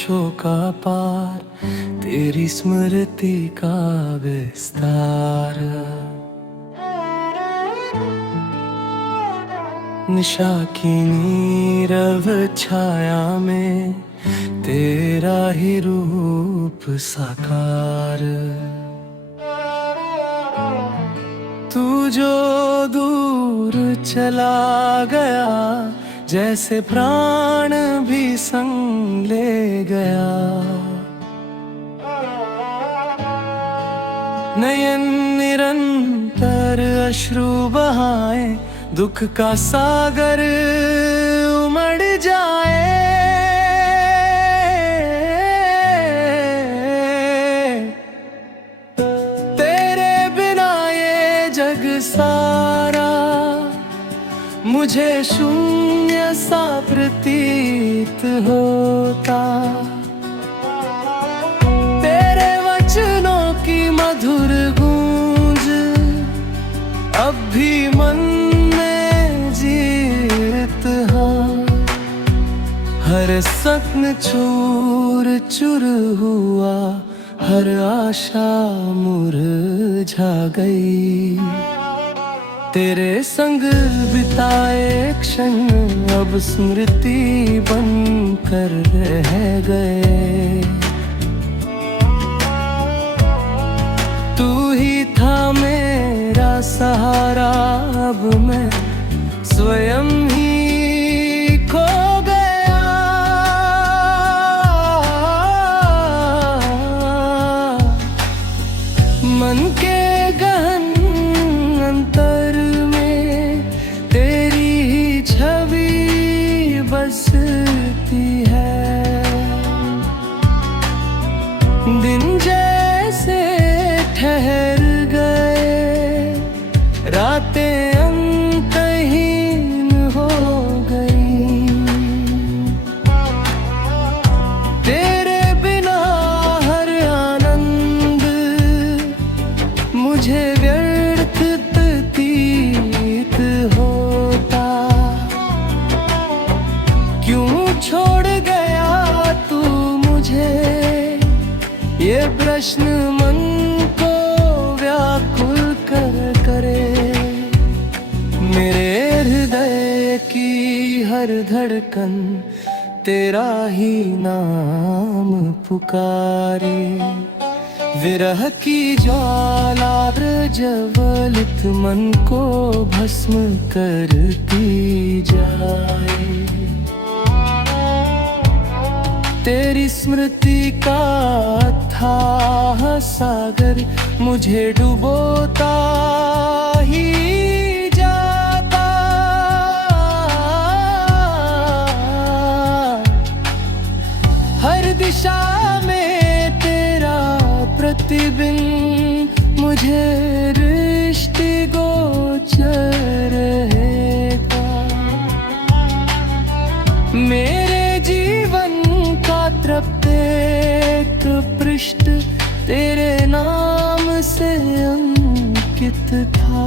वर्षों का पार, तेरी स्मृति का विस्तार। निशा की नीरव छाया में तेरा ही रूप साकार। तू जो दूर चला गया, जैसे प्राण भी संग ले गया। नयन निरंतर अश्रु बहाए, दुख का सागर उमड़ जाए। तेरे बिना ये जग सारा मुझे शून्य सा प्रतीत होता। तेरे वचनों की मधुर गूंज अब भी मन में जीवित है। हर सपन चूर चूर हुआ, हर आशा मुरझा गई। तेरे संग बिताए क्षण अब स्मृति बनकर रह गए। तू ही था मेरा सहारा, अब मैं स्वयं ही खो गया। मन के गहन अंतर में तेरी ही छवि बसती है। दिन जैसे ठहर गए, रातें अंतहीन हो गई। तेरे बिना हर आनंद मुझे व्यर्थ प्रतीत होता। क्यों छोड़ गया तू मुझे, ये प्रश्न मन को व्याकुल करे। मेरे हृदय की हर धड़कन तेरा ही नाम पुकारे। विरह की ज्वाला प्रज्वलित मन को भस्म करती जाए। तेरी स्मृति का अथाह सागर मुझे डुबोता ही जाता। हर दिशा में तेरा प्रतिबिंब मुझे दृष्टिगोचर रहेगा। मेरे जीवन का प्रत्येक पृष्ठ तेरे नाम से अंकित था।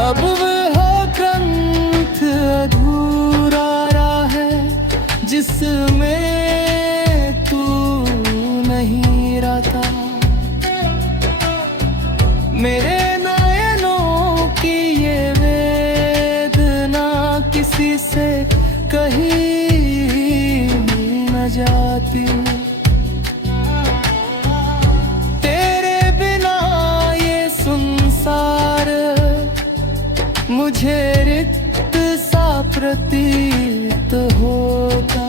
अब वह ग्रंथ अधूरा रहा है, जिसमें तू नहीं रहता। मेरे नयनों की ये वेदना किसी से कहीं न जाती। तेरे बिना ये संसार मुझे रिक्त सा प्रतीत होता।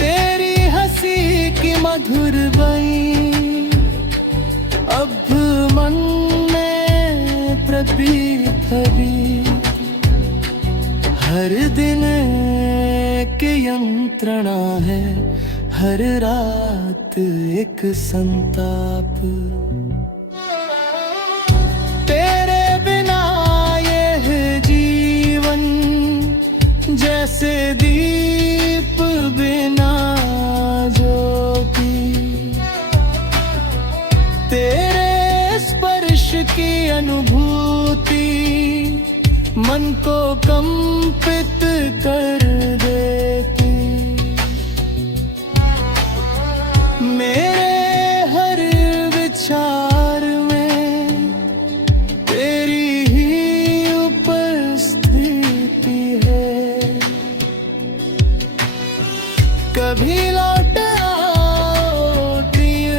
तेरी हंसी की मधुर बई अब मन में प्रतीत भी। हर दिन एक यंत्रणा है, हर रात एक संताप। तेरे बिना ये जीवन जैसे दीप बिना ज्योति। तेरे स्पर्श की अनुभूति मन को कंपित कभी लौट आओ प्रिय,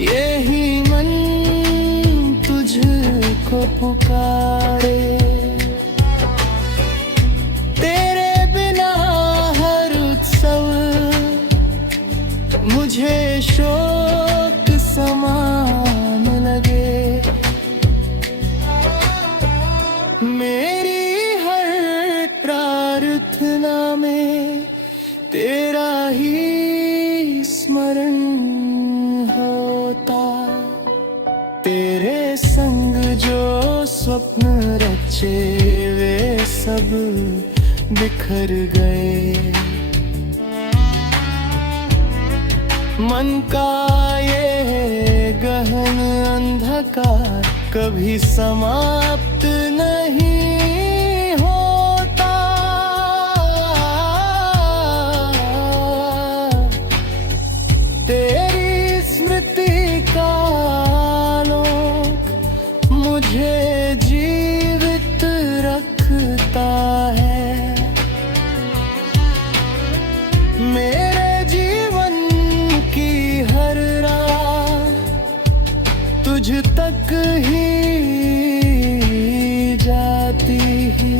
यही मन तुझको पुकारे। तेरे बिना हर उत्सव मुझे शोक समान लगे। मेरी हर प्रार्थना में तेरा ही स्मरण होता। तेरे संग जो स्वप्न रचे वे सब बिखर गए। मन का ये गहन अंधकार कभी समाप्त नहीं होता। तेरी स्मृति का आलोक मुझे जीवित रखता है। मेरे जीवन की हर राह तुझ तक ही जाती ही।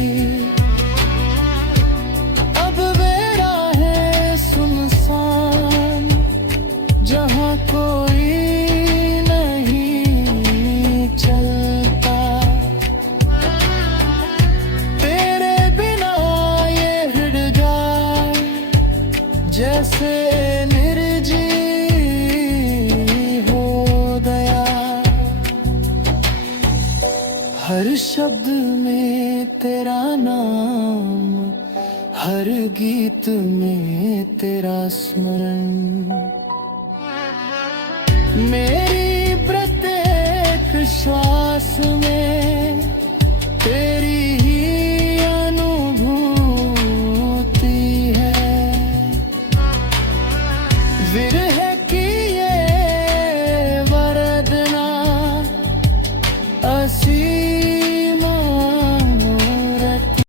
अब वे राहें सुनसान जहाँ कोई नहीं चलता। तेरे बिना ये हिड़गार जैसे निर्जीव हो गया। हर शब्द में तेरा नाम, हर गीत में तेरा स्मरण। मेरी प्रत्येक श्वास